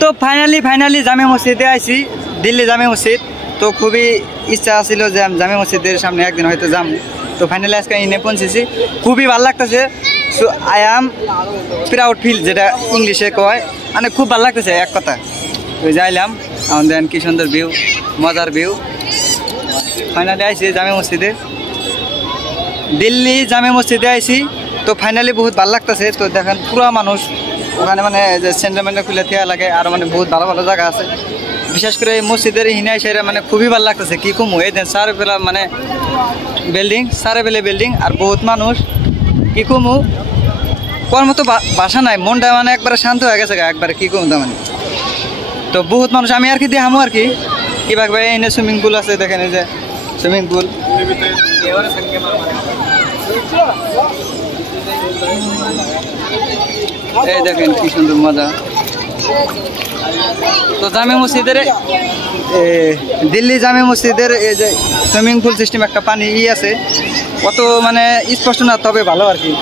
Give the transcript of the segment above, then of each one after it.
তো ফাইনালি জামে মসজিদে আইছি, দিল্লি জামে মসজিদ। তো খুবই ইচ্ছা ছিল যে জামে মসজিদের সামনে একদিন হয়তো যাম। তো ফাইনালি আজকে ইনে পৌঁছেছি, খুবই ভালো লাগতেছে। So I am proud feel, যেটা ইংলিশে কয়, মানে খুব ভালো লাগতেছে এক কথা। ওই যাইলাম, আমাদের কি সুন্দর ভিউ, মজার ভিউ। ফাইনালি আইছি জামে মসজিদে, দিল্লি জামে মসজিদে আইছি। তো ফাইনালি বহুত ভালো লাগতেছে। তো দেখেন পুরো মানুষ ওখানে, মানে যে সেন্টারমেন্টে খুলে থিয়া লাগে, আর মানে বহুত ভালো ভালো জায়গা আছে। বিশেষ করে এই মসজিদের হিনাই সাইরা মানে খুবই ভালো লাগতেছে। কি কমু, এই দেন সারেবেলা মানে বিল্ডিং, সারেবেলে বিল্ডিং, আর বহুত মানুষ। কি কমু, কোয়ার মতো বাসা নাই, মনটা মানে একবারে শান্ত হয়ে গেছে একবারে। কি কমু তার মানে, তো বহুত মানুষ। আমি আর কি দেখামো আর কি কিভাবে এনে সুইমিং পুল আছে, দেখেন এই যে সুইমিং পুল। এই দেখেন কি সুন্দর মজা। তো জামে মসজিদের, দিল্লি জামে মসজিদের এই যে সুইমিং পুল সিস্টেম, একটা পানি আছে, কত মানে স্পষ্ট না, তবে ভালো আর কি।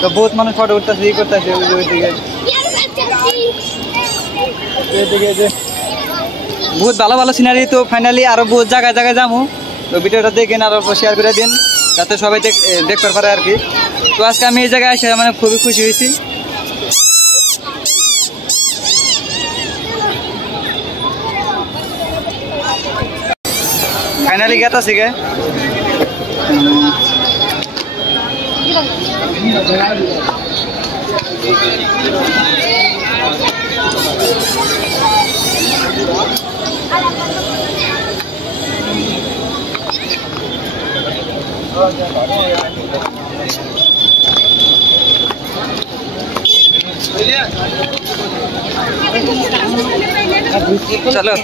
তো বহুত মানুষ ফটো উঠতেছে, ই করতেছে ওইদিকে, যে বহুত ভালো ভালো সিনারি। তো ফাইনালি আরো বহুত জায়গায় জায়গায় যাবো। তো ভিডিওটা দেখেন, আরো শেয়ার করে দিন যাতে সবাই দেখতে পারে আর কি। তো আজকে আমি এই জায়গায় এসে মানে খুবই খুশি হয়েছি। ফাইনালি গেত আছে গে, চলো।